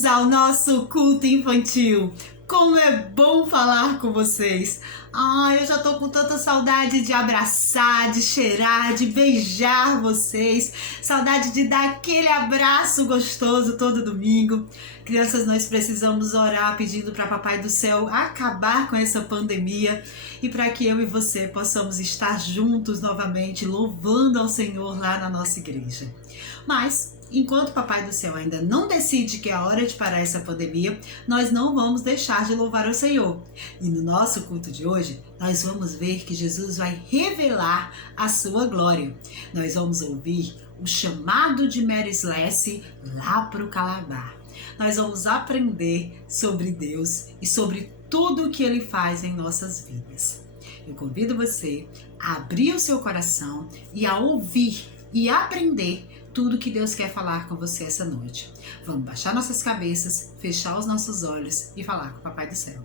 bem-vindos ao nosso culto infantil. Como é bom falar com vocês. Eu já tô com tanta saudade de abraçar, de cheirar, de beijar vocês. Saudade de dar aquele abraço gostoso todo domingo. Crianças, nós precisamos orar pedindo para Papai do Céu acabar com essa pandemia e para que eu e você possamos estar juntos novamente, louvando ao Senhor lá na nossa igreja. Mas enquanto Papai do Céu ainda não decide que é a hora de parar essa pandemia, nós não vamos deixar de louvar ao Senhor. E no nosso culto de hoje, nós vamos ver que Jesus vai revelar a sua glória. Nós vamos ouvir o chamado de Mary Slessor lá para o Calabar. Nós vamos aprender sobre Deus e sobre tudo o que Ele faz em nossas vidas. Eu convido você a abrir o seu coração e a ouvir e aprender tudo que Deus quer falar com você essa noite. Vamos baixar nossas cabeças, fechar os nossos olhos e falar com o Papai do Céu.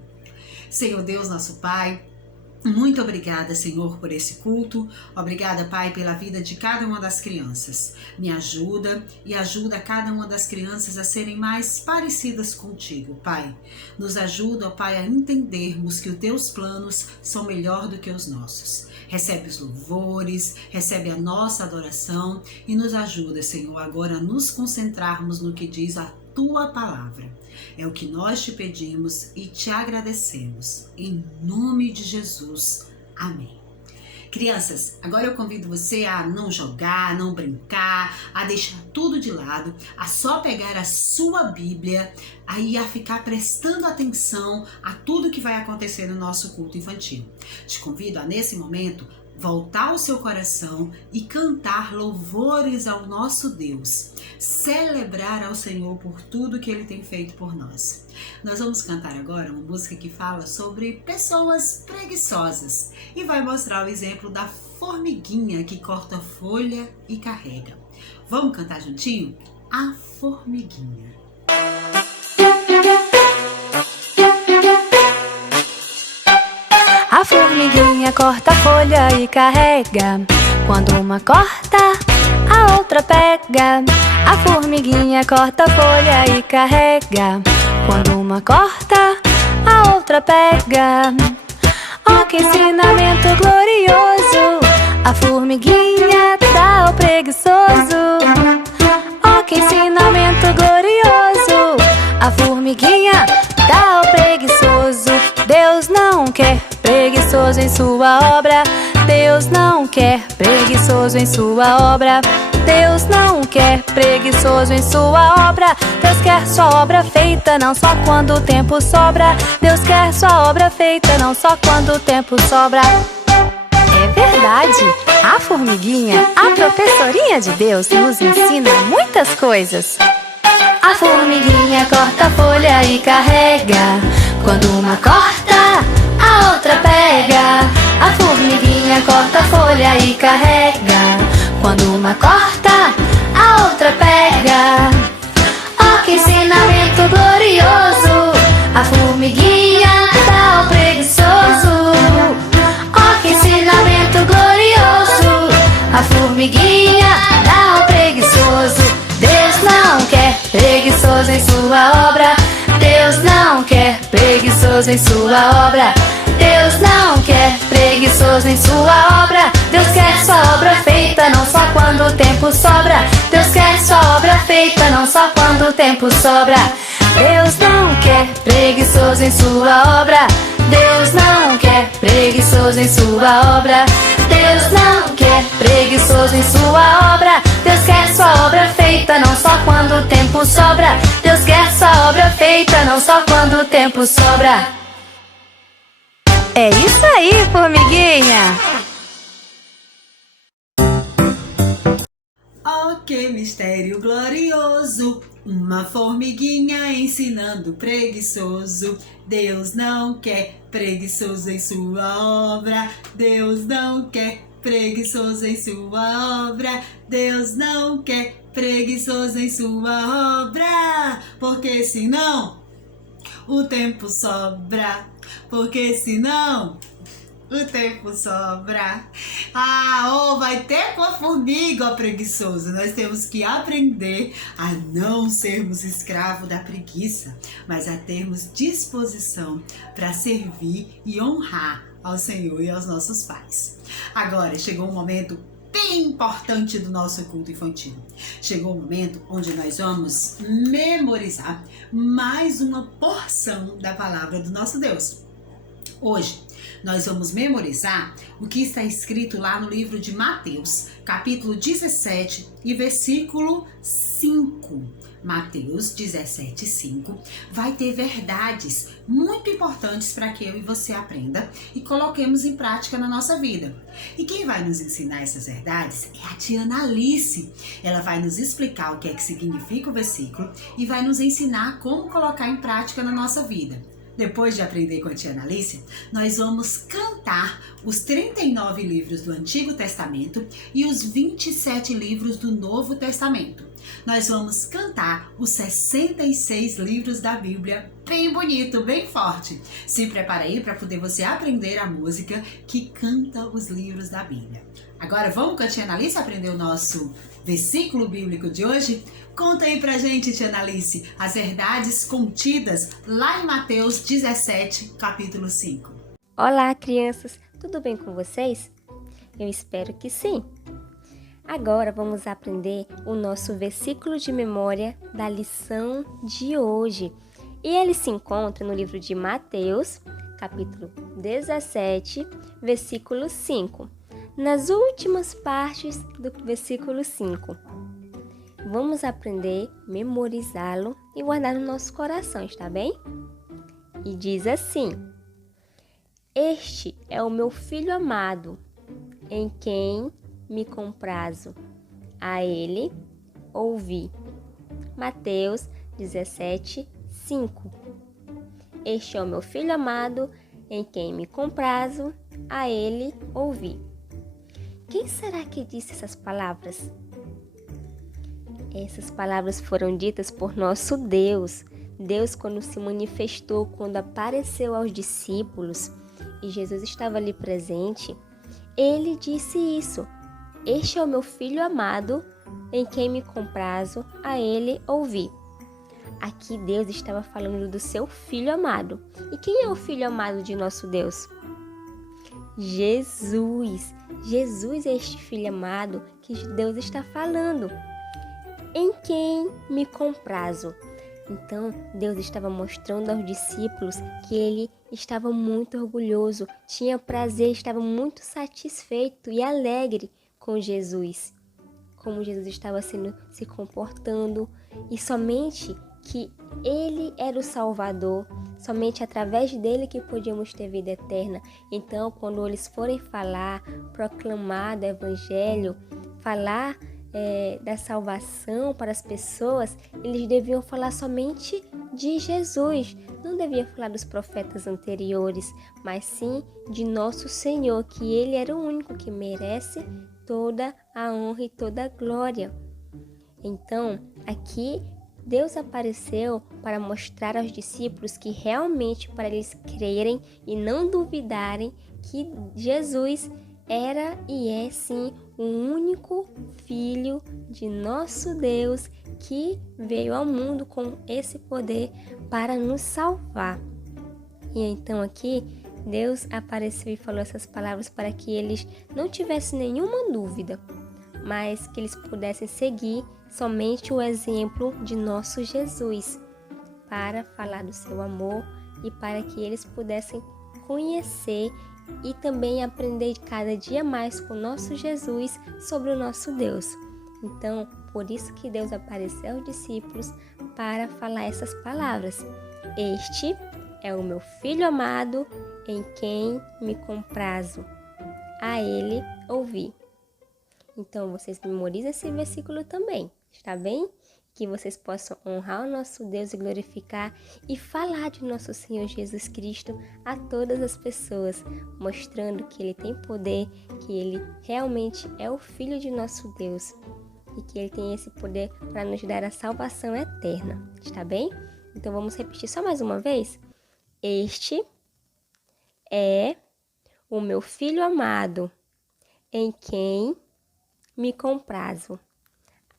Senhor Deus, nosso Pai, muito obrigada, Senhor, por esse culto. Obrigada, Pai, pela vida de cada uma das crianças. Me ajuda e ajuda cada uma das crianças a serem mais parecidas contigo, Pai. Nos ajuda, ó Pai, a entendermos que os teus planos são melhor do que os nossos. Recebe os louvores, recebe a nossa adoração e nos ajuda, Senhor, agora a nos concentrarmos no que diz a tua palavra. É o que nós te pedimos e te agradecemos. Em nome de Jesus. Amém. Crianças, agora eu convido você a não jogar, não brincar, a deixar tudo de lado, a só pegar a sua Bíblia, aí a ficar prestando atenção a tudo que vai acontecer no nosso culto infantil. Te convido a, nesse momento, voltar o seu coração e cantar louvores ao nosso Deus, celebrar ao Senhor por tudo que Ele tem feito por nós. Nós vamos cantar agora uma música que fala sobre pessoas preguiçosas e vai mostrar o exemplo da formiguinha que corta folha e carrega. Vamos cantar juntinho? A formiguinha. A formiguinha corta a folha e carrega. Quando uma corta, a outra pega. A formiguinha corta a folha e carrega. Quando uma corta, a outra pega. Oh, que ensinamento glorioso! A formiguinha dá ao preguiçoso. Oh, que ensinamento glorioso! A formiguinha dá ao preguiçoso. Deus não quer preguiçoso em sua obra. Deus não quer preguiçoso em sua obra. Deus não quer preguiçoso em sua obra. Deus quer sua obra feita, não só quando o tempo sobra. Deus quer sua obra feita, não só quando o tempo sobra. É verdade, a formiguinha, a professorinha de Deus, nos ensina muitas coisas. A formiguinha corta a folha e carrega. Quando uma corta, a outra pega. A formiguinha corta a folha e carrega. Quando uma corta, a outra pega. Oh, que ensinamento glorioso! A formiguinha dá ao preguiçoso. Oh, que ensinamento glorioso! A formiguinha dá ao preguiçoso. Deus não quer preguiçoso em sua obra. Deus não quer preguiçoso em sua obra. Deus não quer preguiçoso em sua obra. Deus quer sua obra feita, não só quando o tempo sobra. Deus quer sua obra feita, não só quando o tempo sobra. Deus não quer preguiçoso em sua obra. Deus não quer preguiçoso em sua obra. Deus não quer preguiçoso em sua obra. Deus quer sua obra feita, não só quando o tempo sobra. Deus quer sua obra feita, não só quando o tempo sobra. É isso aí, formiguinha! Oh, que mistério glorioso! Uma formiguinha ensinando o preguiçoso. Deus não quer preguiçoso em sua obra. Deus não quer preguiçoso em sua obra. Deus não quer preguiçoso em sua obra. Porque senão o tempo sobra. Porque senão O tempo sobra. Vai ter com a formiga, ó preguiçoso. Nós temos que aprender a não sermos escravos da preguiça, mas a termos disposição para servir e honrar ao Senhor e aos nossos pais. Agora, chegou um momento bem importante do nosso culto infantil. Chegou o momento onde nós vamos memorizar mais uma porção da palavra do nosso Deus. Hoje, nós vamos memorizar o que está escrito lá no livro de Mateus, capítulo 17 e versículo 5. Mateus 17, 5 vai ter verdades muito importantes para que eu e você aprenda e coloquemos em prática na nossa vida. E quem vai nos ensinar essas verdades é a tia Alice. Ela vai nos explicar o que é que significa o versículo e vai nos ensinar como colocar em prática na nossa vida. Depois de aprender com a tia Alice, nós vamos cantar os 39 livros do Antigo Testamento e os 27 livros do Novo Testamento. Nós vamos cantar os 66 livros da Bíblia, bem bonito, bem forte. Se prepara aí para poder você aprender a música que canta os livros da Bíblia. Agora vamos com a tia Alice aprender o nosso versículo bíblico de hoje? Conta aí pra gente, tia Alice, as verdades contidas lá em Mateus 17, capítulo 5. Olá, crianças! Tudo bem com vocês? Eu espero que sim! Agora vamos aprender o nosso versículo de memória da lição de hoje. E ele se encontra no livro de Mateus, capítulo 17, versículo 5. Nas últimas partes do versículo 5. Vamos aprender, memorizá-lo e guardar no nosso coração, está bem? E diz assim: Este é o meu filho amado, em quem me comprazo. A ele ouvi. Mateus 17, 5. Este é o meu filho amado, em quem me comprazo. A ele ouvi. Quem será que disse essas palavras? Essas palavras foram ditas por nosso Deus. Deus, quando se manifestou, quando apareceu aos discípulos e Jesus estava ali presente, ele disse isso: Este é o meu filho amado, em quem me comprazo, a ele ouvi. Aqui Deus estava falando do seu filho amado. E quem é o filho amado de nosso Deus? Jesus. Jesus é este filho amado que Deus está falando. Em quem me comprazo. Então, Deus estava mostrando aos discípulos que ele estava muito orgulhoso, tinha prazer, estava muito satisfeito e alegre com Jesus. Como Jesus estava se comportando e somente que ele era o Salvador, somente através dele que podíamos ter vida eterna. Então, quando eles forem falar, proclamar do Evangelho, falar da salvação para as pessoas, eles deviam falar somente de Jesus. Não deviam falar dos profetas anteriores, mas sim de nosso Senhor, que ele era o único que merece toda a honra e toda a glória. Então, aqui Deus apareceu para mostrar aos discípulos que realmente para eles crerem e não duvidarem que Jesus era e é sim o único Filho de nosso Deus que veio ao mundo com esse poder para nos salvar. E então aqui Deus apareceu e falou essas palavras para que eles não tivessem nenhuma dúvida, mas que eles pudessem seguir somente o exemplo de nosso Jesus para falar do seu amor e para que eles pudessem conhecer e também aprender cada dia mais com nosso Jesus sobre o nosso Deus. Então, por isso que Deus apareceu aos discípulos para falar essas palavras. Este é o meu filho amado, em quem me comprazo. A ele ouvi. Então, vocês memorizem esse versículo também, está bem? Que vocês possam honrar o nosso Deus e glorificar e falar de nosso Senhor Jesus Cristo a todas as pessoas, mostrando que Ele tem poder, que Ele realmente é o Filho de nosso Deus e que Ele tem esse poder para nos dar a salvação eterna, está bem? Então vamos repetir só mais uma vez? Este é o meu Filho amado, em quem me comprazo.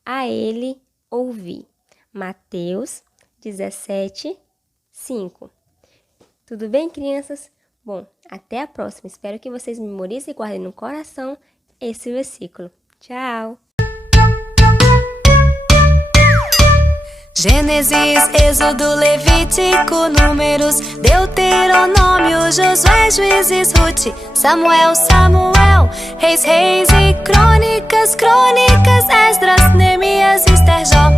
A ele ouvi. Mateus 17, 5. Tudo bem, crianças? Bom, até a próxima. Espero que vocês memorizem e guardem no coração esse versículo. Tchau! Gênesis, Êxodo, Levítico, Números, Deuteronômio, Josué, Juízes, Rute, Samuel, Reis, e Crônicas, Esdras, Neemias, Esther, Jó,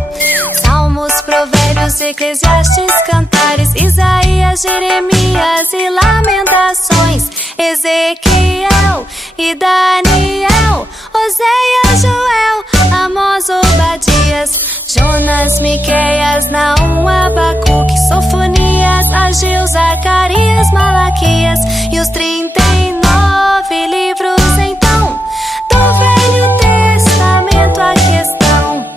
Salmos, Provérbios, Eclesiastes, Cantares, Isaías, Jeremias e Lamentações, Ezequiel e Daniel, Oséias, Joel, Amós, Obadias, Jonas, Miqueias, Naum, Abacuque, Sofonias, Ageu, Zacarias, Malaquias e os 39 livros então do Velho Testamento. A questão: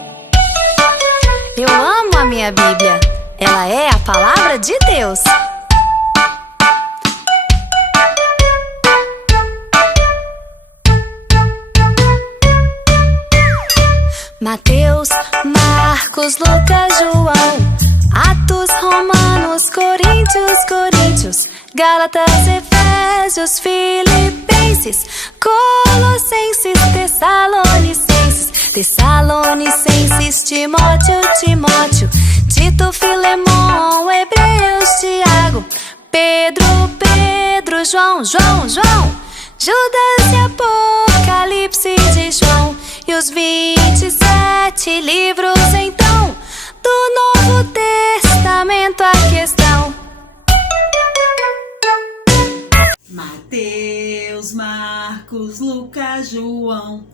eu amo a minha Bíblia, ela é a palavra de Deus. Mateus, Marcos, Lucas, João, Atos, Romanos, Coríntios, Gálatas, Efésios, Filipenses, Colossenses, Tessalonicenses, Timóteo, Tito, Filemon, Hebreus, Tiago, Pedro, João, Judas e Apocalipse de João e os 27 livros então do Novo Testamento. A questão: Mateus, Marcos, Lucas, João,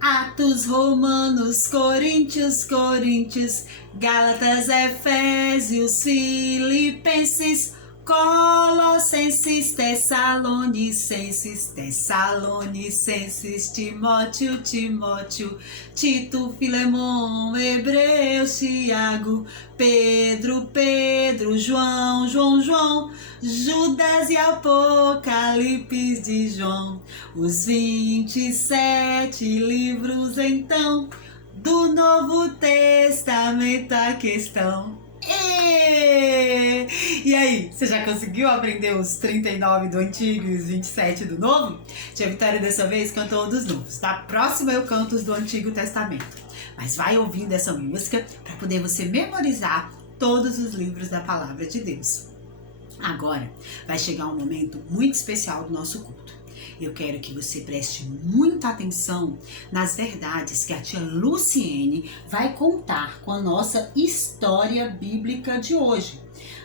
Atos, Romanos, Coríntios, Gálatas, Efésios, Filipenses, Colossenses, Tessalonicenses, Timóteo, Tito, Filemon, Hebreus, Tiago, Pedro, João, Judas e Apocalipse de João, os 27 livros então do Novo Testamento. A questão: e aí, você já conseguiu aprender os 39 do Antigo e os 27 do Novo? Tia Vitória dessa vez cantou dos novos, tá? Próxima eu canto os do Antigo Testamento. Mas vai ouvindo essa música para poder você memorizar todos os livros da Palavra de Deus. Agora vai chegar um momento muito especial do nosso culto. Eu quero que você preste muita atenção nas verdades que a tia Luciene vai contar com a nossa história bíblica de hoje.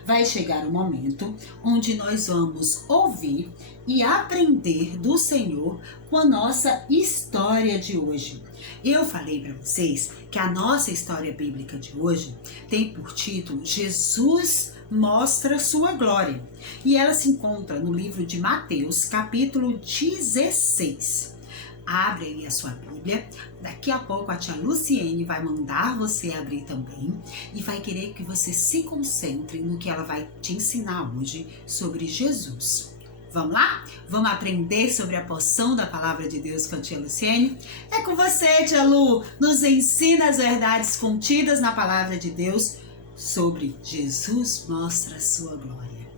Vai chegar um momento onde nós vamos ouvir e aprender do Senhor com a nossa história de hoje. Eu falei para vocês que a nossa história bíblica de hoje tem por título Jesus mostra sua glória, e ela se encontra no livro de Mateus, capítulo 16. Abre aí a sua Bíblia, daqui a pouco a tia Luciene vai mandar você abrir também e vai querer que você se concentre no que ela vai te ensinar hoje sobre Jesus. Vamos lá? Vamos aprender sobre a porção da Palavra de Deus com a tia Luciene? É com você, tia Lu! Nos ensina as verdades contidas na Palavra de Deus sobre Jesus mostra a sua glória.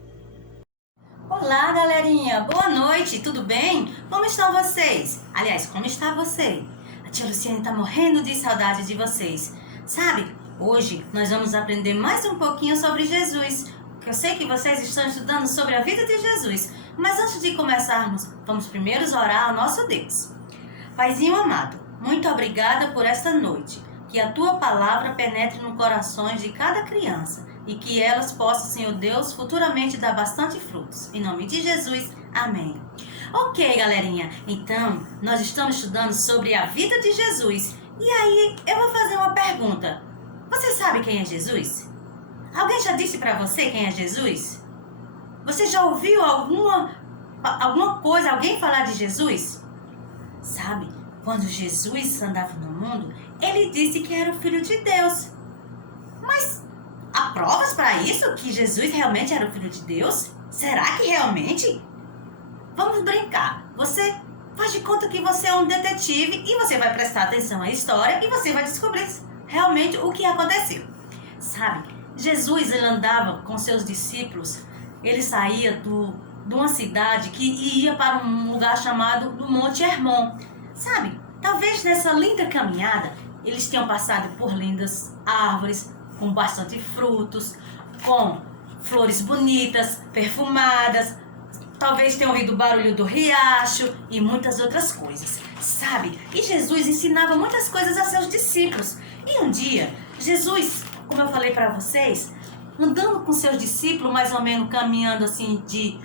Olá, galerinha! Boa noite! Tudo bem? Como estão vocês? Aliás, como está você? A tia Luciene está morrendo de saudade de vocês. Sabe, hoje nós vamos aprender mais um pouquinho sobre Jesus, porque eu sei que vocês estão estudando sobre a vida de Jesus. Mas antes de começarmos, vamos primeiro orar ao nosso Deus. Paizinho amado, muito obrigada por esta noite. Que a Tua palavra penetre no coração de cada criança e que elas possam, Senhor Deus, futuramente dar bastante frutos. Em nome de Jesus, amém. Ok, galerinha, então nós estamos estudando sobre a vida de Jesus. E aí eu vou fazer uma pergunta. Você sabe quem é Jesus? Alguém já disse para você quem é Jesus? Você já ouviu alguma coisa, alguém falar de Jesus? Sabe, quando Jesus andava no mundo, ele disse que era o Filho de Deus. Mas há provas para isso? Que Jesus realmente era o Filho de Deus? Será que realmente? vamos brincar. Você faz de conta que você é um detetive e você vai prestar atenção à história e você vai descobrir realmente o que aconteceu. Sabe, Jesus ele andava com seus discípulos, ele saía de uma cidade que ia para um lugar chamado do Monte Hermon. Sabe, talvez nessa linda caminhada eles tenham passado por lindas árvores com bastante frutos, com flores bonitas, perfumadas. Talvez tenham ouvido o barulho do riacho e muitas outras coisas, sabe? E Jesus ensinava muitas coisas a seus discípulos. E um dia, Jesus, como eu falei para vocês, andando com seus discípulos, mais ou menos caminhando assim de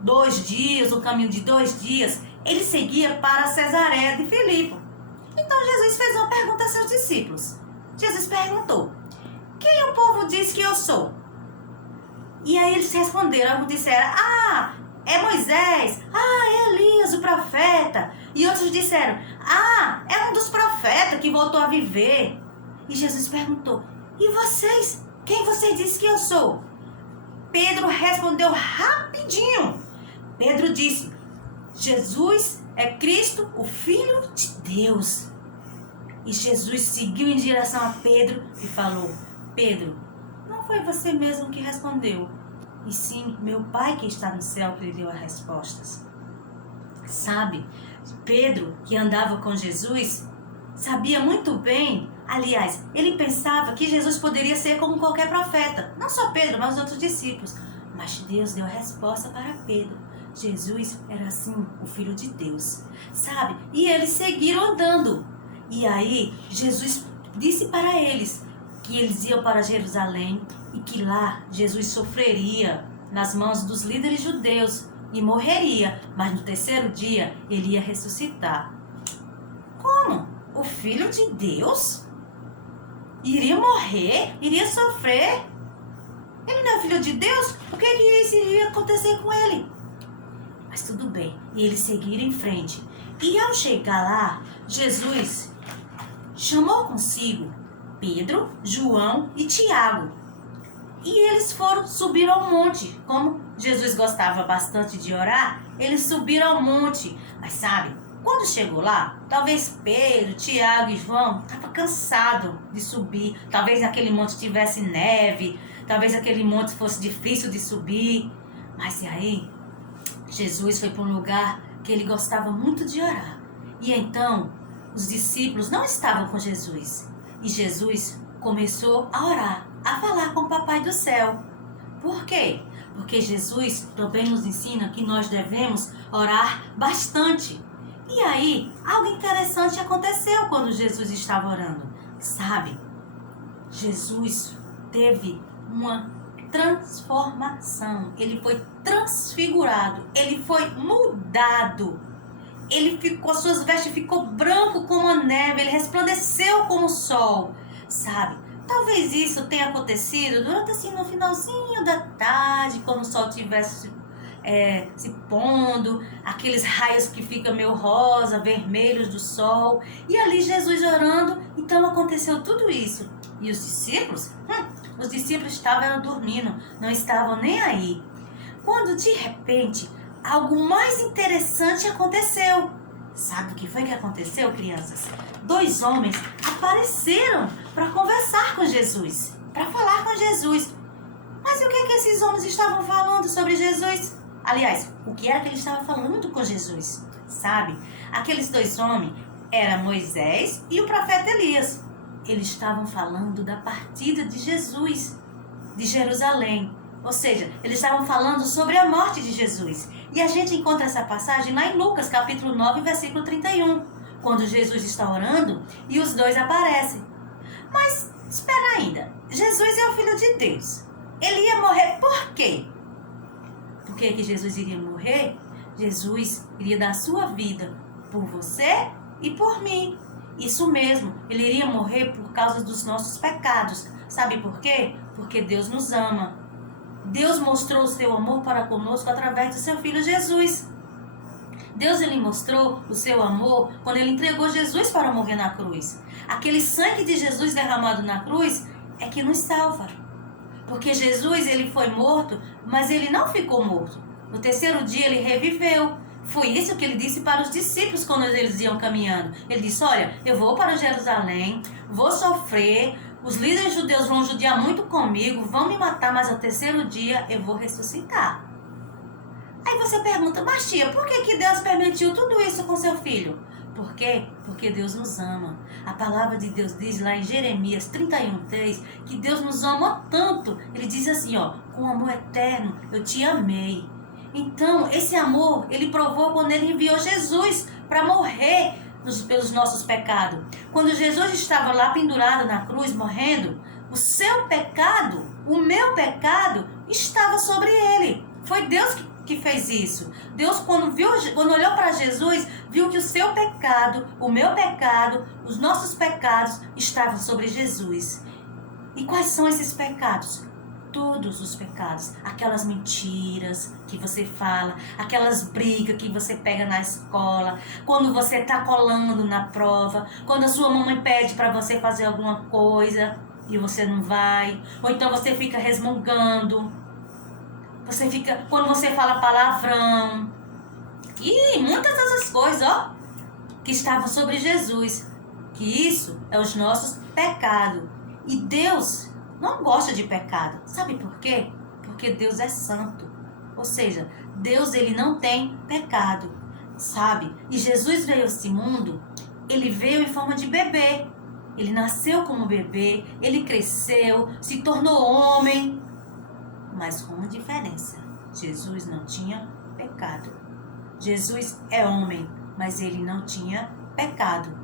2 dias, o caminho de 2 dias, ele seguia para Cesareia de Filipe. Então Jesus fez uma pergunta a seus discípulos. Jesus perguntou: quem o povo diz que eu sou? E aí eles responderam, alguns disseram: é Moisés, é Elias, o profeta. E outros disseram: é um dos profetas que voltou a viver. E Jesus perguntou: e vocês? Quem vocês dizem que eu sou? Pedro respondeu rapidinho. Pedro disse: Jesus é Cristo, o Filho de Deus. E Jesus seguiu em direção a Pedro e falou: Pedro, não foi você mesmo que respondeu, e sim meu Pai que está no céu que lhe deu as respostas. Sabe, Pedro, que andava com Jesus, sabia muito bem, aliás, ele pensava que Jesus poderia ser como qualquer profeta, não só Pedro, mas os outros discípulos. Mas Deus deu a resposta para Pedro. Jesus era assim o Filho de Deus, sabe? E eles seguiram andando. E aí Jesus disse para eles que eles iam para Jerusalém e que lá Jesus sofreria nas mãos dos líderes judeus e morreria, mas no 3º dia ele ia ressuscitar. Como? O Filho de Deus iria morrer? Iria sofrer? Ele não é Filho de Deus? O que iria acontecer com ele? Mas tudo bem, e eles seguiram em frente. E ao chegar lá, Jesus chamou consigo Pedro, João e Tiago. E eles subiram ao monte. Como Jesus gostava bastante de orar, eles subiram ao monte. Mas sabe, quando chegou lá, talvez Pedro, Tiago e João estavam cansados de subir. Talvez aquele monte tivesse neve, talvez aquele monte fosse difícil de subir. Mas e aí, Jesus foi para um lugar que ele gostava muito de orar. E então, os discípulos não estavam com Jesus. E Jesus começou a orar, a falar com o Papai do Céu. Por quê? Porque Jesus também nos ensina que nós devemos orar bastante. E aí, algo interessante aconteceu quando Jesus estava orando. Sabe, Jesus teve uma transformação. Ele foi transfigurado. Ele foi mudado. Ele ficou, suas vestes ficou branco como a neve, ele resplandeceu como o sol, sabe? Talvez isso tenha acontecido durante assim no finalzinho da tarde, quando o sol estivesse se pondo, aqueles raios que ficam meio rosa, vermelhos do sol, e ali Jesus orando, então aconteceu tudo isso. E os discípulos estavam dormindo, não estavam nem aí. Quando de repente algo mais interessante aconteceu. Sabe o que foi que aconteceu, crianças? 2 homens apareceram para conversar com Jesus, para falar com Jesus. Mas o que esses homens estavam falando sobre Jesus? Aliás, o que era que eles estavam falando com Jesus? Sabe? Aqueles 2 homens eram Moisés e o profeta Elias. Eles estavam falando da partida de Jesus de Jerusalém. Ou seja, eles estavam falando sobre a morte de Jesus. E a gente encontra essa passagem lá em Lucas, capítulo 9, versículo 31, quando Jesus está orando e os 2 aparecem. Mas, espera ainda, Jesus é o Filho de Deus. Ele ia morrer por quê? Por que Jesus iria morrer? Jesus iria dar a sua vida por você e por mim. Isso mesmo, ele iria morrer por causa dos nossos pecados. Sabe por quê? Porque Deus nos ama. Deus mostrou o seu amor para conosco através do seu Filho Jesus. Deus ele mostrou o seu amor quando ele entregou Jesus para morrer na cruz. Aquele sangue de Jesus derramado na cruz é que nos salva. Porque Jesus ele foi morto, mas ele não ficou morto. No 3º dia ele reviveu. Foi isso que ele disse para os discípulos quando eles iam caminhando. Ele disse, olha, eu vou para Jerusalém, vou sofrer, os líderes judeus vão judiar muito comigo, vão me matar, mas ao terceiro dia eu vou ressuscitar. Aí você pergunta, mas tia, por que Deus permitiu tudo isso com seu filho? Por quê? Porque Deus nos ama. A palavra de Deus diz lá em Jeremias 31:3 que Deus nos ama tanto. Ele diz assim, ó, com amor eterno eu te amei. Então, esse amor, ele provou quando ele enviou Jesus para morrer pelos nossos pecados. Quando Jesus estava lá pendurado na cruz, morrendo, o seu pecado, o meu pecado, estava sobre ele. Foi Deus que fez isso. Deus, quando olhou para Jesus, viu que o seu pecado, o meu pecado, os nossos pecados estavam sobre Jesus. E quais são esses pecados? Todos os pecados, aquelas mentiras que você fala, aquelas brigas que você pega na escola, quando você está colando na prova, quando a sua mamãe pede para você fazer alguma coisa e você não vai, ou então você fica resmungando, quando você fala palavrão, e muitas dessas coisas, ó, que estavam sobre Jesus, que isso é os nossos pecados. E Deus não gosta de pecado. Sabe por quê? Porque Deus é santo. Ou seja, Deus, ele não tem pecado, sabe? E Jesus veio a esse mundo, ele veio em forma de bebê. Ele nasceu como bebê, ele cresceu, se tornou homem. Mas com uma diferença. Jesus não tinha pecado. Jesus é homem, mas ele não tinha pecado.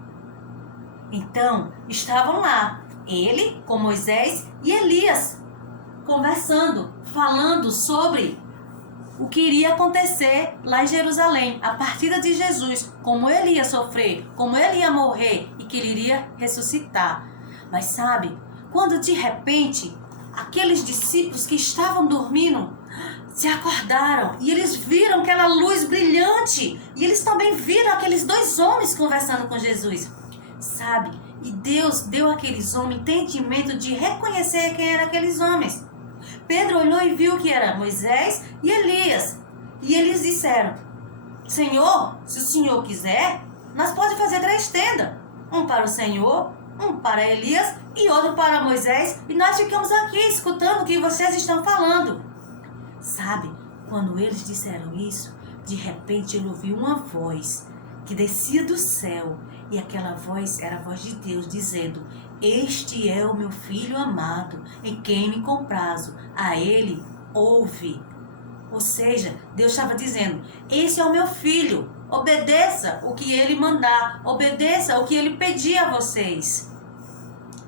Então, estavam lá ele com Moisés e Elias conversando, falando sobre o que iria acontecer lá em Jerusalém, a partida de Jesus, como ele ia sofrer, como ele ia morrer e que ele iria ressuscitar. Mas sabe, quando de repente aqueles discípulos que estavam dormindo se acordaram e eles viram aquela luz brilhante e eles também viram aqueles dois homens conversando com Jesus, sabe? E Deus deu àqueles homens entendimento de reconhecer quem eram aqueles homens. Pedro olhou e viu que era Moisés e Elias. E eles disseram, Senhor, se o Senhor quiser, nós podemos fazer 3 tendas. Um para o Senhor, um para Elias e outro para Moisés. E nós ficamos aqui escutando o que vocês estão falando. Sabe, quando eles disseram isso, de repente ele ouviu uma voz que descia do céu. E aquela voz era a voz de Deus dizendo, este é o meu filho amado, em quem me comprazo, a ele ouve. Ou seja, Deus estava dizendo, esse é o meu filho, obedeça o que ele mandar, obedeça o que ele pedir a vocês.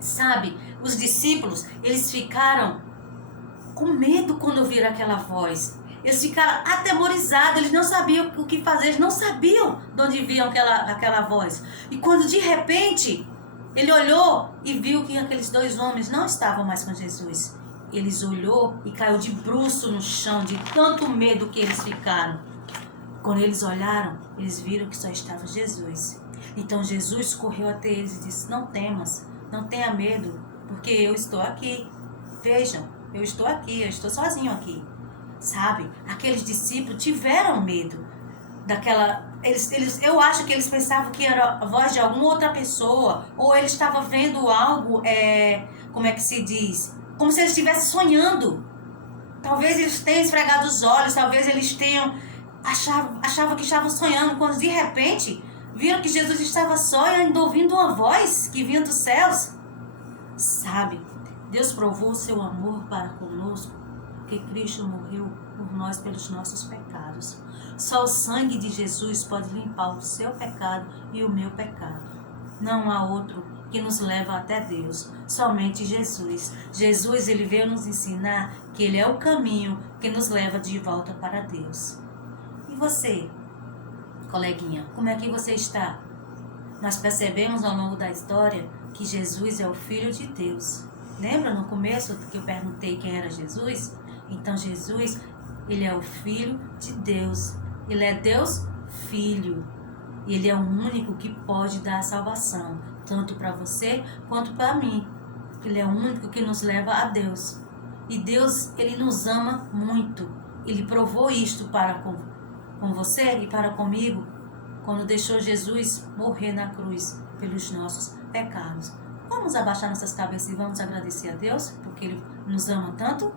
Sabe, os discípulos, eles ficaram com medo quando ouviram aquela voz. Eles ficaram atemorizados, eles não sabiam o que fazer, eles não sabiam de onde vinha aquela voz. E quando de repente ele olhou e viu que aqueles 2 homens não estavam mais com Jesus. Eles olhou e caiu de bruço no chão, de tanto medo que eles ficaram. Quando eles olharam, eles viram que só estava Jesus. Então Jesus correu até eles e disse, não temas, não tenha medo, porque eu estou aqui. Vejam, eu estou aqui, eu estou sozinho aqui. Sabe, aqueles discípulos tiveram medo daquela... eu acho que eles pensavam que era a voz de alguma outra pessoa, ou eles estavam vendo algo, como é que se diz? Como se eles estivessem sonhando. Talvez eles tenham esfregado os olhos, talvez eles tenham achavam que estavam sonhando, quando de repente viram que Jesus estava só e ainda ouvindo uma voz que vinha dos céus. Sabe, Deus provou o seu amor para conosco, porque Cristo morreu por nós pelos nossos pecados. Só o sangue de Jesus pode limpar o seu pecado e o meu pecado. Não há outro que nos leva até Deus, somente Jesus. Jesus, ele veio nos ensinar que ele é o caminho que nos leva de volta para Deus. E você, coleguinha, como é que você está? Nós percebemos ao longo da história que Jesus é o Filho de Deus. Lembra no começo que eu perguntei quem era Jesus? Então Jesus, ele é o Filho de Deus. Ele é Deus Filho. Ele é o único que pode dar a salvação, tanto para você quanto para mim. Ele é o único que nos leva a Deus. E Deus, ele nos ama muito. Ele provou isto para com você e para comigo quando deixou Jesus morrer na cruz pelos nossos pecados. Vamos abaixar nossas cabeças e vamos agradecer a Deus porque Ele nos ama tanto?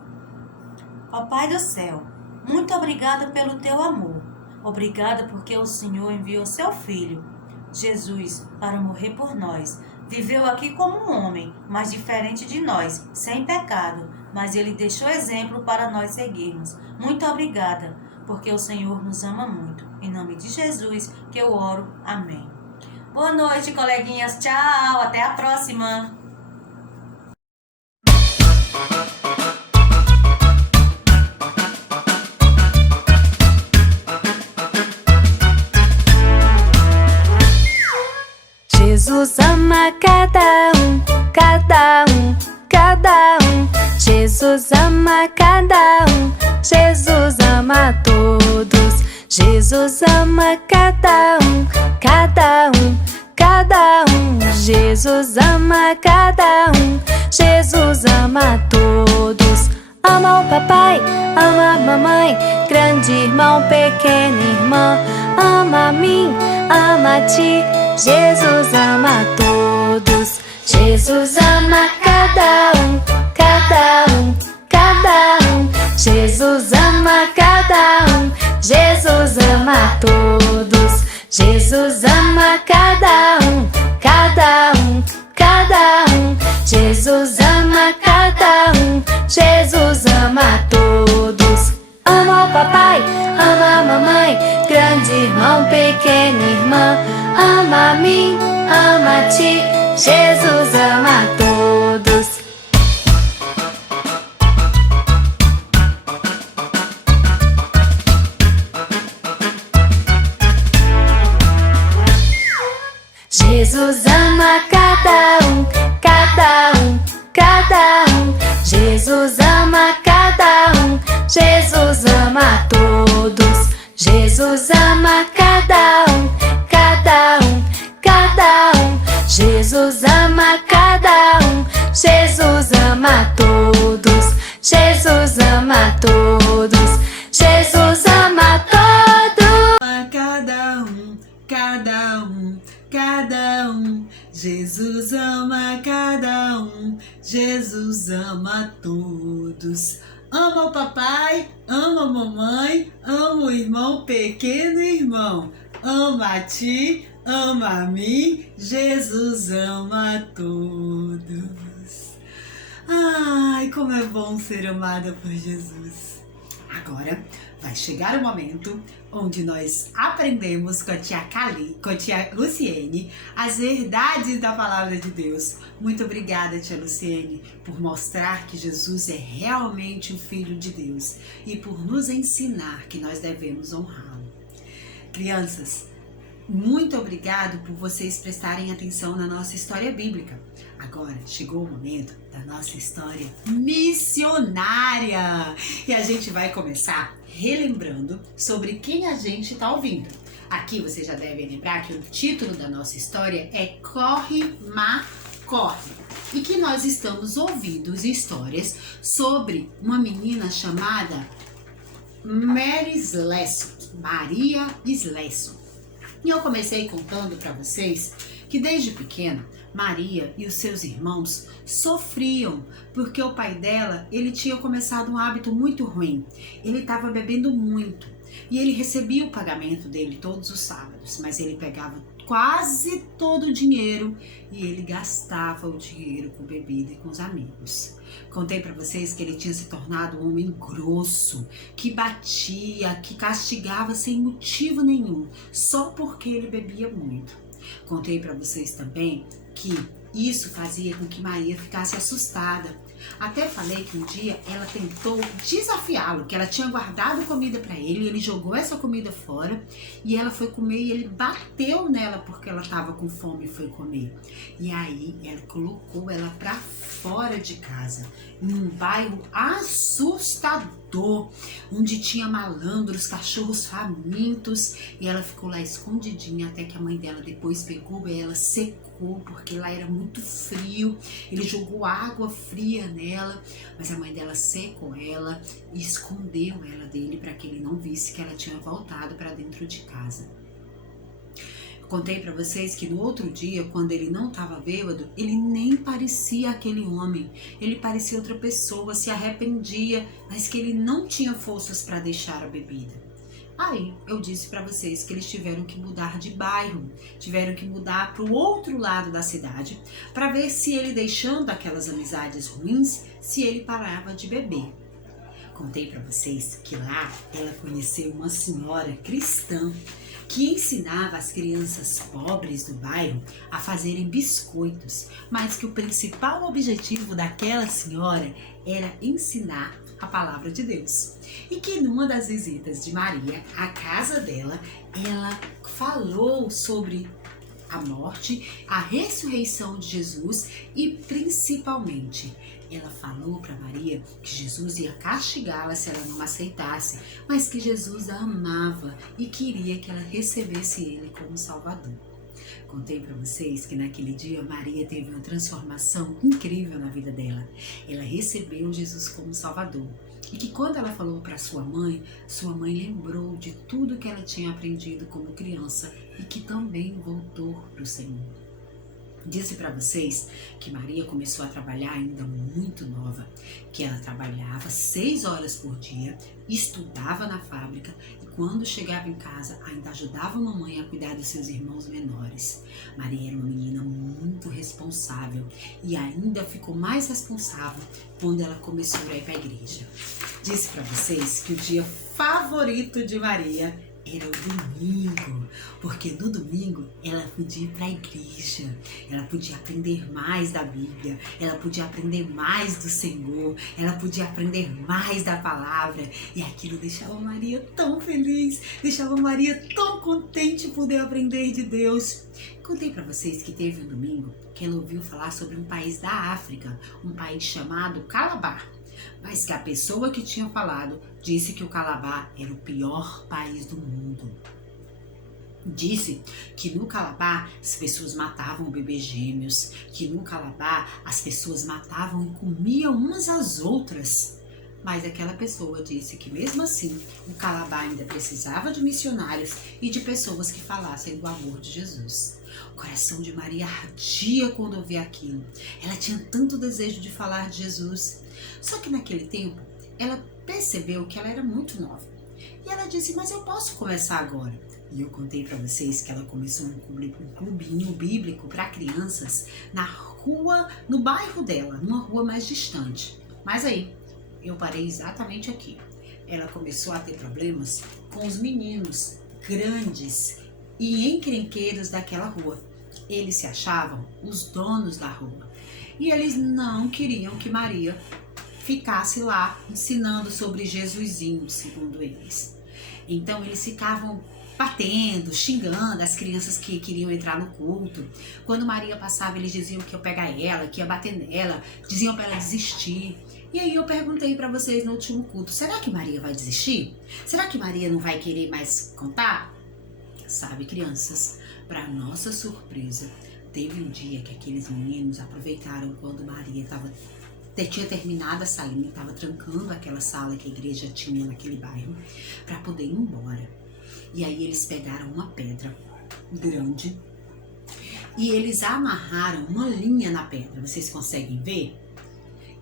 Papai do céu, muito obrigada pelo teu amor. Obrigada porque o Senhor enviou seu Filho, Jesus, para morrer por nós. Viveu aqui como um homem, mas diferente de nós, sem pecado. Mas Ele deixou exemplo para nós seguirmos. Muito obrigada, porque o Senhor nos ama muito. Em nome de Jesus que eu oro. Amém. Boa noite, coleguinhas. Tchau. Até a próxima. Jesus ama cada um, cada um, cada um. Jesus ama cada um, Jesus ama todos. Jesus ama cada um, cada um, cada um. Jesus ama cada um, Jesus ama todos. Ama o papai, ama a mamãe, grande irmão, pequena irmã. Ama a mim, ama a ti, Jesus ama todos. Jesus ama cada um, cada um, cada um. Jesus ama cada um, Jesus ama todos. Jesus ama cada um, cada um, cada um. Jesus ama cada um, Jesus ama todos. Ama o papai, ama a mamãe, grande irmão, pequena irmã. Ama a mim, ama a ti, Jesus ama todos. Jesus ama cada um, cada um, cada um. Jesus ama cada um, Jesus ama todos. Jesus ama cada um, cada um, cada um. Jesus ama cada um, Jesus ama todos. Jesus ama todos. Jesus ama todos. Cada um, cada um, cada um. Jesus ama cada um, Jesus ama todos. Ama o papai, ama a mamãe, ama o irmão, pequeno irmão. Ama a ti, ama a mim, Jesus ama a todos. Ai, como é bom ser amada por Jesus. Agora vai chegar o momento onde nós aprendemos com a tia Cali, com a tia Luciene, as verdades da palavra de Deus. Muito obrigada, tia Luciene, por mostrar que Jesus é realmente o Filho de Deus e por nos ensinar que nós devemos honrá-lo. Crianças, muito obrigado por vocês prestarem atenção na nossa história bíblica. Agora chegou o momento da nossa história missionária e a gente vai começar relembrando sobre quem a gente está ouvindo. Aqui você já deve lembrar que o título da nossa história é Corre, Mar, Corre, e que nós estamos ouvindo histórias sobre uma menina chamada Mary Slessor, Maria Slessor. E eu comecei contando para vocês que desde pequena Maria e os seus irmãos sofriam porque o pai dela, ele tinha começado um hábito muito ruim. Ele estava bebendo muito e ele recebia o pagamento dele todos os sábados, mas ele pegava quase todo o dinheiro e ele gastava o dinheiro com bebida e com os amigos. Contei para vocês que ele tinha se tornado um homem grosso, que batia, que castigava sem motivo nenhum, só porque ele bebia muito. Contei para vocês também que isso fazia com que Maria ficasse assustada. Até falei que um dia ela tentou desafiá-lo, que ela tinha guardado comida para ele, ele jogou essa comida fora e ela foi comer e ele bateu nela porque ela estava com fome e foi comer. E aí ela colocou ela para fora de casa, em um bairro assustador, onde tinha malandros, cachorros famintos, e ela ficou lá escondidinha até que a mãe dela depois pegou e ela secou, porque lá era muito frio. Ele jogou água fria nela, mas a mãe dela secou ela e escondeu ela dele para que ele não visse que ela tinha voltado para dentro de casa. Contei para vocês que no outro dia, quando ele não estava bêbado, ele nem parecia aquele homem. Ele parecia outra pessoa, se arrependia, mas que ele não tinha forças para deixar a bebida. Aí eu disse para vocês que eles tiveram que mudar de bairro, tiveram que mudar para o outro lado da cidade, para ver se ele, deixando aquelas amizades ruins, se ele parava de beber. Contei para vocês que lá ela conheceu uma senhora cristã que ensinava as crianças pobres do bairro a fazerem biscoitos, mas que o principal objetivo daquela senhora era ensinar a palavra de Deus. E que numa das visitas de Maria à casa dela, ela falou sobre a morte, a ressurreição de Jesus e principalmente ela falou para Maria que Jesus ia castigá-la se ela não aceitasse, mas que Jesus a amava e queria que ela recebesse ele como Salvador. Contei para vocês que naquele dia Maria teve uma transformação incrível na vida dela. Ela recebeu Jesus como Salvador. E que quando ela falou para sua mãe lembrou de tudo que ela tinha aprendido como criança e que também voltou para o Senhor. Disse para vocês que Maria começou a trabalhar ainda muito nova, que ela trabalhava 6 horas por dia, estudava na fábrica e quando chegava em casa ainda ajudava a mamãe a cuidar dos seus irmãos menores. Maria era uma menina muito responsável e ainda ficou mais responsável quando ela começou a ir para a igreja. Disse para vocês que o dia favorito de Maria era o domingo, porque no domingo ela podia ir para a igreja, ela podia aprender mais da Bíblia, ela podia aprender mais do Senhor, ela podia aprender mais da palavra e aquilo deixava Maria tão feliz, deixava Maria tão contente de poder aprender de Deus. Contei para vocês que teve um domingo que ela ouviu falar sobre um país da África, um país chamado Calabar. Mas que a pessoa que tinha falado disse que o Calabar era o pior país do mundo. Disse que no Calabar as pessoas matavam bebês gêmeos, que no Calabar as pessoas matavam e comiam umas às outras. Mas aquela pessoa disse que mesmo assim o Calabar ainda precisava de missionários e de pessoas que falassem do amor de Jesus. O coração de Maria ardia quando ouvia aquilo. Ela tinha tanto desejo de falar de Jesus. Só que naquele tempo, ela percebeu que ela era muito nova. E ela disse, mas eu posso começar agora. E eu contei para vocês que ela começou um clubinho bíblico para crianças na rua, no bairro dela, numa rua mais distante. Mas aí, eu parei exatamente aqui. Ela começou a ter problemas com os meninos grandes e encrenqueiros daquela rua. Eles se achavam os donos da rua. E eles não queriam que Maria ficasse lá ensinando sobre Jesusinho, segundo eles. Então eles ficavam batendo, xingando as crianças que queriam entrar no culto. Quando Maria passava, eles diziam que ia pegar ela, que ia bater nela, diziam para ela desistir. E aí eu perguntei para vocês no último culto, será que Maria vai desistir? Será que Maria não vai querer mais contar? Sabe, crianças, para nossa surpresa, teve um dia que aqueles meninos aproveitaram quando Maria tinha terminado a salinha, estava trancando aquela sala que a igreja tinha naquele bairro, para poder ir embora. E aí eles pegaram uma pedra grande e eles amarraram uma linha na pedra. Vocês conseguem ver?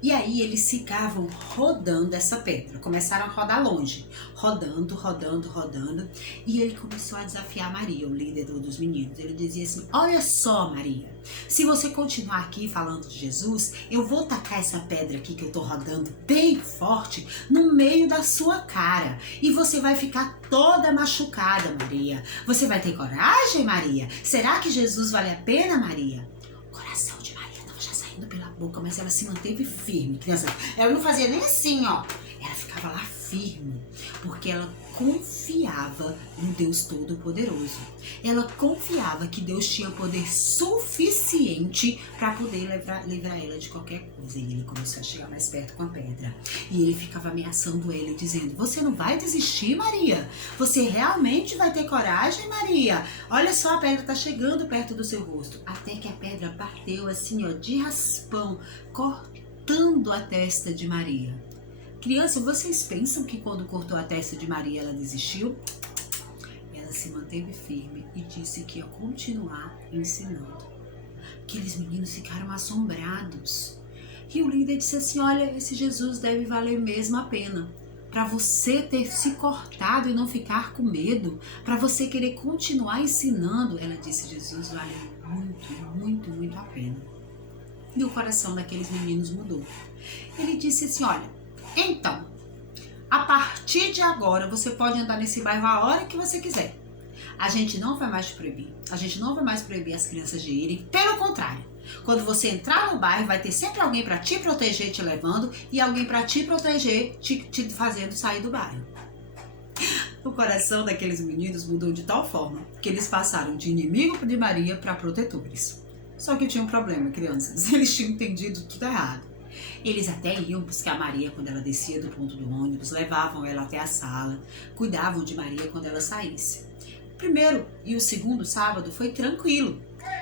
E aí eles ficavam rodando essa pedra, começaram a rodar longe, rodando. E ele começou a desafiar Maria, o líder dos meninos. Ele dizia assim, olha só Maria, se você continuar aqui falando de Jesus, eu vou tacar essa pedra aqui que eu tô rodando bem forte no meio da sua cara. E você vai ficar toda machucada, Maria. Você vai ter coragem, Maria? Será que Jesus vale a pena, Maria? O coração de Maria estava já saindo pela boca, mas ela se manteve firme. Criança, ela não fazia nem assim, ó. Ela ficava lá firme, porque ela confiava no Deus Todo-Poderoso. Ela confiava que Deus tinha poder suficiente para poder livrar ela de qualquer coisa. E ele começou a chegar mais perto com a pedra. E ele ficava ameaçando ela, dizendo: você não vai desistir, Maria? Você realmente vai ter coragem, Maria? Olha só, a pedra está chegando perto do seu rosto. Até que a pedra bateu assim, ó, de raspão, cortando a testa de Maria. Criança, vocês pensam que quando cortou a testa de Maria ela desistiu? Ela se manteve firme e disse que ia continuar ensinando. Aqueles meninos ficaram assombrados. E o líder disse assim: olha, esse Jesus deve valer mesmo a pena. Para você ter se cortado e não ficar com medo, para você querer continuar ensinando, ela disse: Jesus vale muito, muito, muito a pena. E o coração daqueles meninos mudou. Ele disse assim: olha, então, a partir de agora, você pode andar nesse bairro a hora que você quiser. A gente não vai mais te proibir. A gente não vai mais proibir as crianças de irem. Pelo contrário, quando você entrar no bairro, vai ter sempre alguém para te proteger, te levando, e alguém para te proteger, te fazendo sair do bairro. O coração daqueles meninos mudou de tal forma que eles passaram de inimigo de Maria para protetores. Só que tinha um problema, crianças. Eles tinham entendido tudo errado. Eles até iam buscar Maria quando ela descia do ponto do ônibus, levavam ela até a sala, cuidavam de Maria quando ela saísse. O primeiro e o segundo sábado foi tranquilo.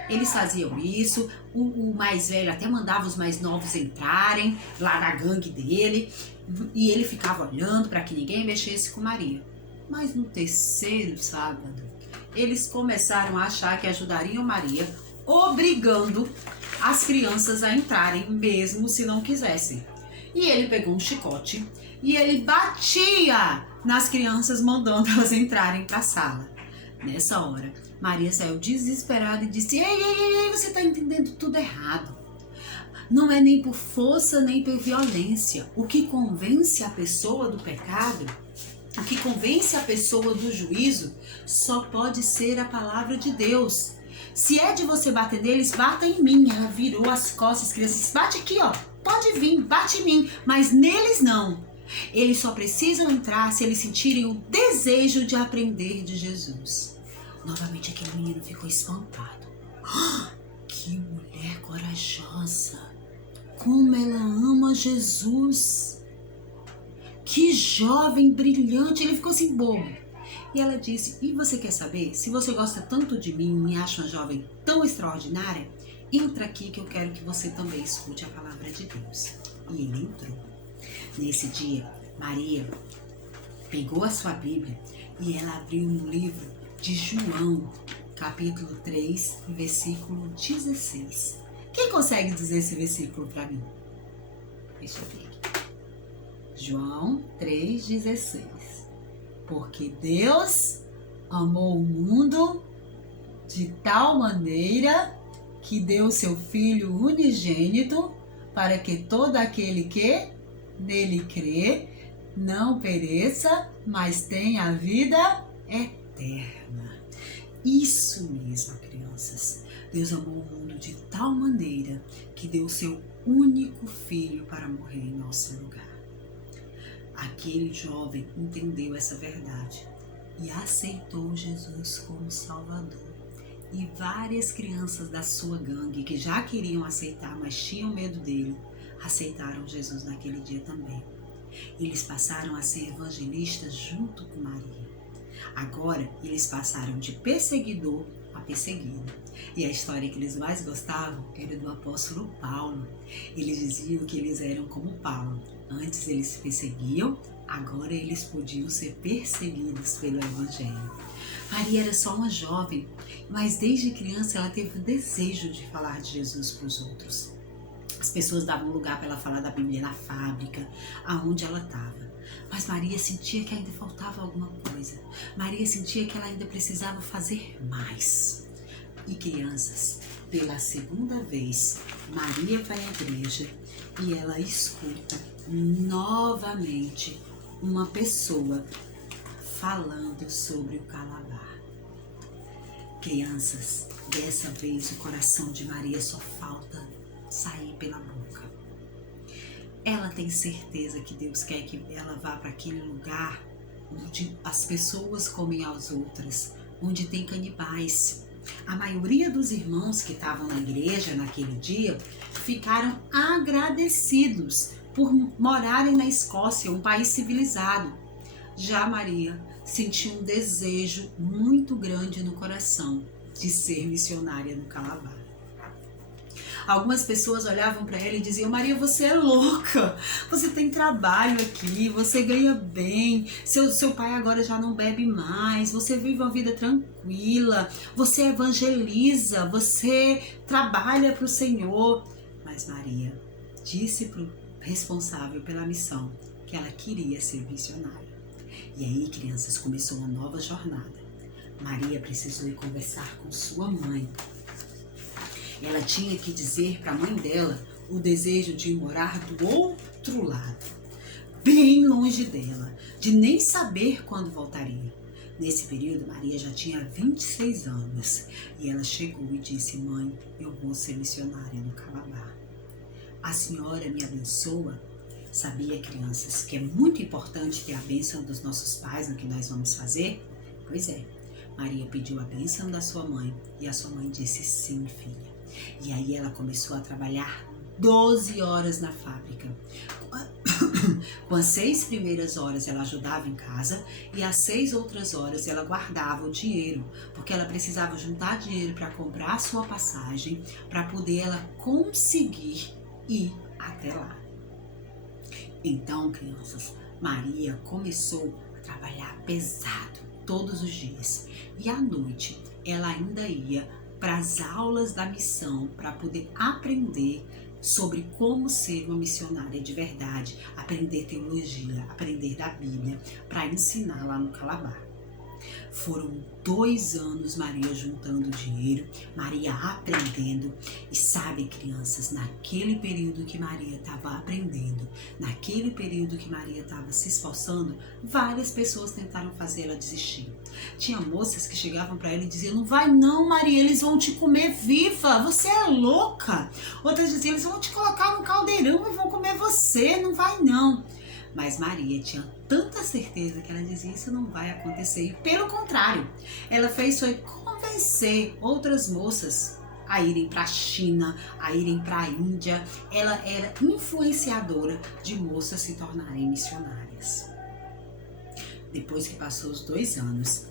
Eles faziam isso, o mais velho até mandava os mais novos entrarem lá na gangue dele, e ele ficava olhando para que ninguém mexesse com Maria. Mas no terceiro sábado, eles começaram a achar que ajudariam Maria, obrigando as crianças a entrarem, mesmo se não quisessem. E ele pegou um chicote e ele batia nas crianças, mandando elas entrarem para a sala. Nessa hora, Maria saiu desesperada e disse: ei, você está entendendo tudo errado. Não é nem por força, nem por violência. O que convence a pessoa do pecado, o que convence a pessoa do juízo, só pode ser a palavra de Deus. Se é de você bater neles, bata em mim. Ela virou as costas, crianças. Bate aqui, ó. Pode vir, bate em mim. Mas neles não. Eles só precisam entrar se eles sentirem o desejo de aprender de Jesus. Novamente aquele menino ficou espantado. Que mulher corajosa. Como ela ama Jesus. Que jovem brilhante. Ele ficou assim bobo. E ela disse: e você quer saber? Se você gosta tanto de mim e me acha uma jovem tão extraordinária, entra aqui que eu quero que você também escute a palavra de Deus. E ele entrou. Nesse dia, Maria pegou a sua Bíblia e ela abriu no livro de João, capítulo 3, versículo 16. Quem consegue dizer esse versículo para mim? Deixa eu ver aqui. João 3,16. Porque Deus amou o mundo de tal maneira que deu seu Filho unigênito para que todo aquele que nele crê não pereça, mas tenha a vida eterna. Isso mesmo, crianças. Deus amou o mundo de tal maneira que deu seu único Filho para morrer em nosso lugar. Aquele jovem entendeu essa verdade e aceitou Jesus como Salvador. E várias crianças da sua gangue que já queriam aceitar, mas tinham medo dele, aceitaram Jesus naquele dia também. Eles passaram a ser evangelistas junto com Maria. Agora eles passaram de perseguidor a perseguido. E a história que eles mais gostavam era do apóstolo Paulo. Eles diziam que eles eram como Paulo. Antes eles perseguiam, agora eles podiam ser perseguidos pelo Evangelho. Maria era só uma jovem, mas desde criança ela teve o desejo de falar de Jesus para os outros. As pessoas davam lugar para ela falar da Bíblia na fábrica, aonde ela estava. Mas Maria sentia que ainda faltava alguma coisa. Maria sentia que ela ainda precisava fazer mais. E crianças, pela segunda vez, Maria vai à igreja e ela escuta novamente uma pessoa falando sobre o calabar. Crianças, dessa vez o coração de Maria só falta sair pela boca. Ela tem certeza que Deus quer que ela vá para aquele lugar onde as pessoas comem as outras, onde tem canibais. A maioria dos irmãos que estavam na igreja naquele dia ficaram agradecidos por morarem na Escócia, um país civilizado. Já Maria sentiu um desejo muito grande no coração de ser missionária no Calabar. Algumas pessoas olhavam para ela e diziam: Maria, você é louca, você tem trabalho aqui, você ganha bem, seu pai agora já não bebe mais, você vive uma vida tranquila, você evangeliza, você trabalha para o Senhor. Mas Maria disse para o responsável pela missão que ela queria ser missionária. E aí, crianças, começou uma nova jornada. Maria precisou ir conversar com sua mãe. Ela tinha que dizer para a mãe dela o desejo de morar do outro lado, bem longe dela, de nem saber quando voltaria. Nesse período, Maria já tinha 26 anos e ela chegou e disse: mãe, eu vou ser missionária no Calabar. A senhora me abençoa? Sabia, crianças, que é muito importante ter a bênção dos nossos pais no que nós vamos fazer? Pois é, Maria pediu a bênção da sua mãe e a sua mãe disse: sim, filha. E aí ela começou a trabalhar 12 horas na fábrica. Com as 6 primeiras horas ela ajudava em casa e as 6 outras horas ela guardava o dinheiro, porque ela precisava juntar dinheiro para comprar a sua passagem, para poder ela conseguir ir até lá. Então, crianças, Maria começou a trabalhar pesado todos os dias e à noite ela ainda ia para as aulas da missão para poder aprender sobre como ser uma missionária de verdade, aprender teologia, aprender da Bíblia, para ensinar lá no Calabar. Foram 2 anos Maria juntando dinheiro, Maria aprendendo. E sabe, crianças, naquele período que Maria estava aprendendo, naquele período que Maria estava se esforçando, várias pessoas tentaram fazer ela desistir. Tinha moças que chegavam para ela e diziam: não vai não, Maria, eles vão te comer viva, você é louca. Outras diziam: eles vão te colocar no caldeirão e vão comer você, não vai não. Mas Maria tinha tanta certeza que ela dizia: isso não vai acontecer. E pelo contrário, ela fez foi convencer outras moças a irem para a China, a irem para a Índia. Ela era influenciadora de moças se tornarem missionárias. Depois que passou os 2 anos,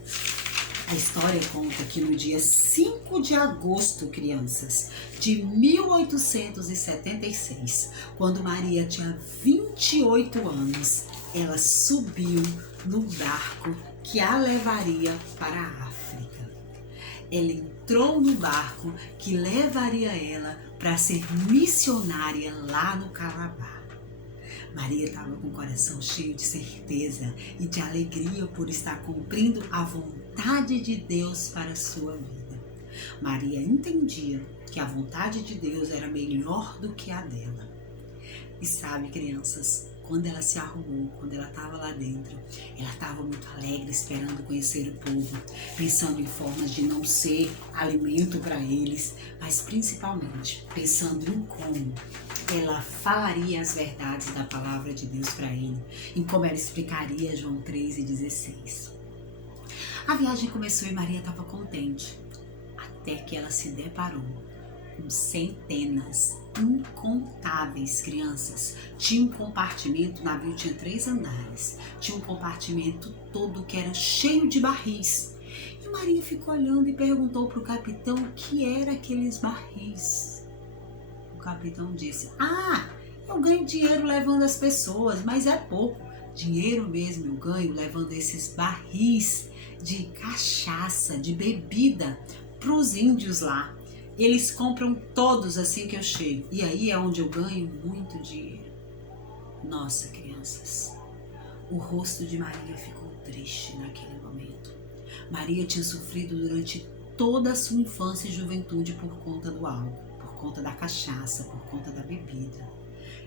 a história conta que no dia 5 de agosto, crianças, de 1876, quando Maria tinha 28 anos, ela subiu no barco que a levaria para a África. Ela entrou no barco que levaria ela para ser missionária lá no Calabar. Maria estava com o coração cheio de certeza e de alegria por estar cumprindo a vontade de Deus para a sua vida. Maria entendia que a vontade de Deus era melhor do que a dela. E sabe, crianças, quando ela se arrumou, quando ela estava lá dentro, ela estava muito alegre, esperando conhecer o povo, pensando em formas de não ser alimento para eles, mas principalmente pensando em como ela falaria as verdades da palavra de Deus para ele, em como ela explicaria João 3:16. A viagem começou e Maria estava contente, até que ela se deparou com centenas, incontáveis crianças. Tinha um compartimento, o navio tinha 3 andares, tinha um compartimento todo que era cheio de barris. E Maria ficou olhando e perguntou para o capitão o que era aqueles barris. O capitão disse: eu ganho dinheiro levando as pessoas, mas é pouco. Dinheiro mesmo eu ganho levando esses barris de cachaça, de bebida para os índios lá. Eles compram todos assim que eu chego. E aí é onde eu ganho muito dinheiro. Nossa, crianças, o rosto de Maria ficou triste naquele momento. Maria tinha sofrido durante toda a sua infância e juventude por conta do álcool, por conta da cachaça, por conta da bebida.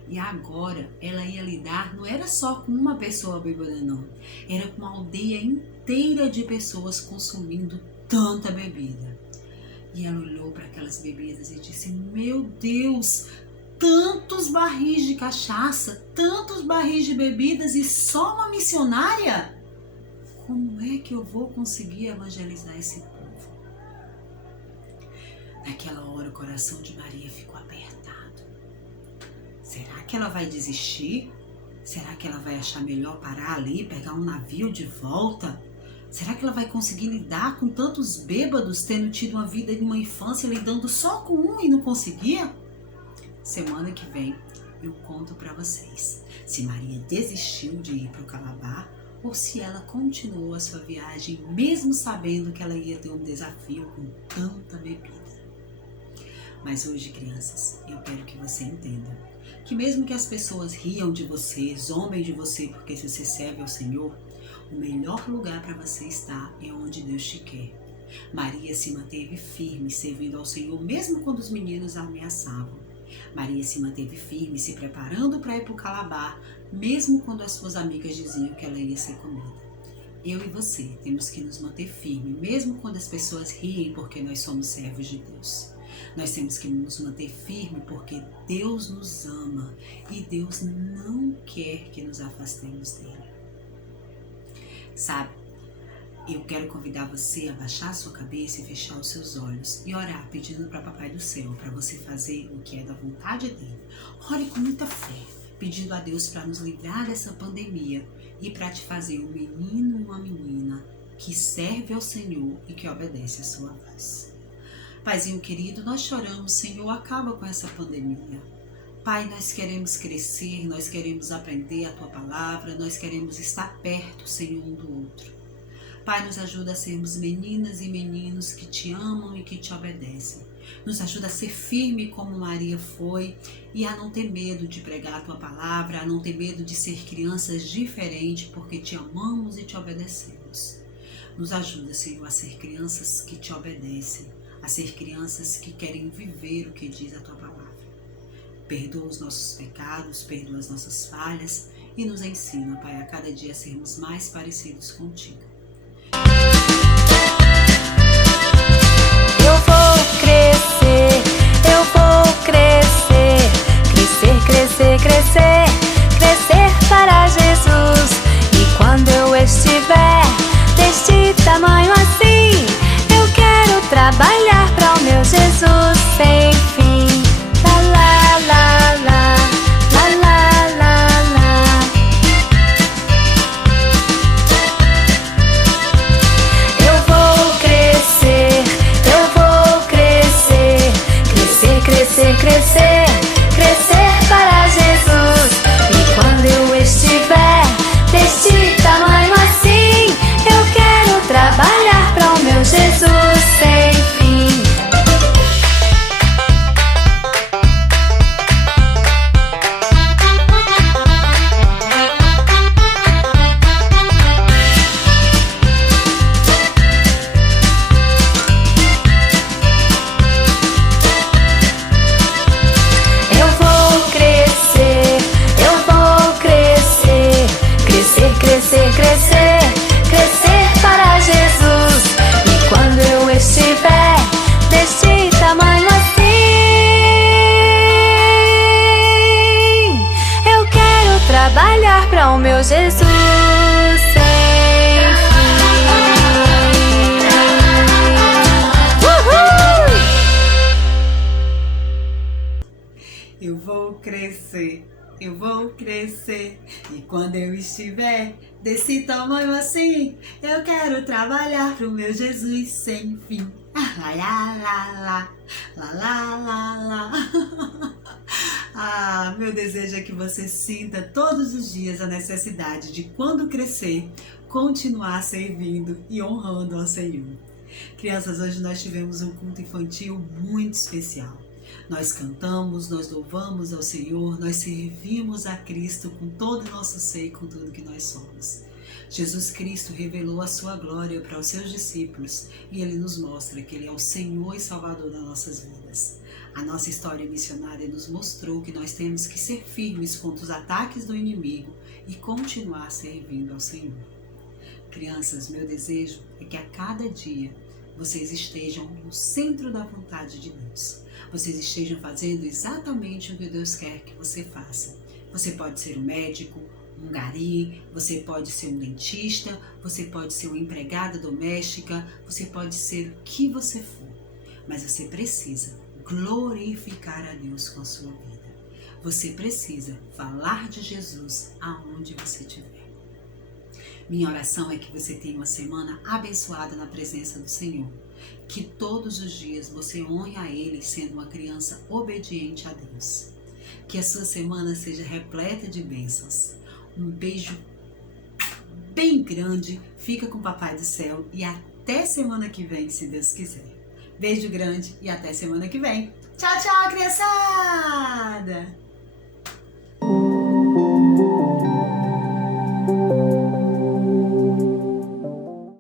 E agora ela ia lidar, não era só com uma pessoa bêbada não, era com uma aldeia inteira de pessoas consumindo tanta bebida. E ela olhou para aquelas bebidas e disse: meu Deus, tantos barris de cachaça, tantos barris de bebidas e só uma missionária? como é que eu vou conseguir evangelizar esse povo? Naquela hora o coração de Maria ficou apertado. Será que ela vai desistir? Será que ela vai achar melhor parar ali, pegar um navio de volta? Será que ela vai conseguir lidar com tantos bêbados, tendo tido uma vida de uma infância lidando só com um e não conseguia? Semana que vem eu conto para vocês se Maria desistiu de ir para o Calabar ou se ela continuou a sua viagem mesmo sabendo que ela ia ter um desafio com tanta bebida. Mas hoje, crianças, eu quero que você entenda que mesmo que as pessoas riam de você, zombem de você porque você serve ao Senhor, o melhor lugar para você estar é onde Deus te quer. Maria se manteve firme servindo ao Senhor mesmo quando os meninos a ameaçavam. Maria se manteve firme se preparando para ir para o Calabar mesmo quando as suas amigas diziam que ela ia ser comida. Eu e você temos que nos manter firme mesmo quando as pessoas riem porque nós somos servos de Deus. Nós temos que nos manter firme porque Deus nos ama e Deus não quer que nos afastemos dele. Sabe, eu quero convidar você a baixar a sua cabeça e fechar os seus olhos e orar pedindo para Papai do Céu para você fazer o que é da vontade dele. Ore com muita fé, pedindo a Deus para nos livrar dessa pandemia e para te fazer um menino ou uma menina que serve ao Senhor e que obedece a sua voz. Paizinho querido, nós choramos, Senhor, acaba com essa pandemia. Pai, nós queremos crescer, nós queremos aprender a Tua palavra, nós queremos estar perto, Senhor, um do outro. Pai, nos ajuda a sermos meninas e meninos que Te amam e que Te obedecem. Nos ajuda a ser firme como Maria foi e a não ter medo de pregar a Tua palavra, a não ter medo de ser crianças diferentes porque Te amamos e Te obedecemos. Nos ajuda, Senhor, a ser crianças que Te obedecem, a ser crianças que querem viver o que diz a Tua palavra. Perdoa os nossos pecados, perdoa as nossas falhas e nos ensina, Pai, a cada dia a sermos mais parecidos contigo. Eu vou crescer, eu vou crescer, crescer, crescer, crescer, crescer para Jesus. E quando eu estiver deste tamanho assim, eu quero trabalhar para o meu Jesus sem fim. La la la la la la la. Eu vou crescer, eu vou crescer, crescer, crescer, crescer, crescer para Jesus. E quando eu estiver deste tamanho assim, eu quero trabalhar para o meu Jesus sem fim. Eu vou crescer, eu vou crescer, crescer, crescer, crescer, crescer para Jesus. E quando eu estiver deste tamanho assim, eu quero trabalhar para o meu Jesus sem fim. Uhul! Eu vou crescer, eu vou crescer. E quando eu estiver desse tamanho assim, eu quero trabalhar pro meu Jesus sem fim. Lá, lá, lá, lá, lá, lá, lá. Ah, meu desejo é que você sinta todos os dias a necessidade de, quando crescer, continuar servindo e honrando ao Senhor. Crianças, hoje nós tivemos um culto infantil muito especial. Nós cantamos, nós louvamos ao Senhor, nós servimos a Cristo com todo o nosso ser e com tudo que nós somos. Jesus Cristo revelou a sua glória para os seus discípulos e Ele nos mostra que Ele é o Senhor e Salvador das nossas vidas. A nossa história missionária nos mostrou que nós temos que ser firmes contra os ataques do inimigo e continuar servindo ao Senhor. Crianças, meu desejo é que a cada dia vocês estejam no centro da vontade de Deus. Vocês estejam fazendo exatamente o que Deus quer que você faça. Você pode ser um médico, um gari, você pode ser um dentista, você pode ser uma empregada doméstica, você pode ser o que você for. Mas você precisa glorificar a Deus com a sua vida. Você precisa falar de Jesus aonde você estiver. Minha oração é que você tenha uma semana abençoada na presença do Senhor. Que todos os dias você honre a Ele sendo uma criança obediente a Deus. Que a sua semana seja repleta de bênçãos. Um beijo bem grande. Fica com o Papai do Céu e até semana que vem, se Deus quiser. Beijo grande e até semana que vem. Tchau, tchau, criançada!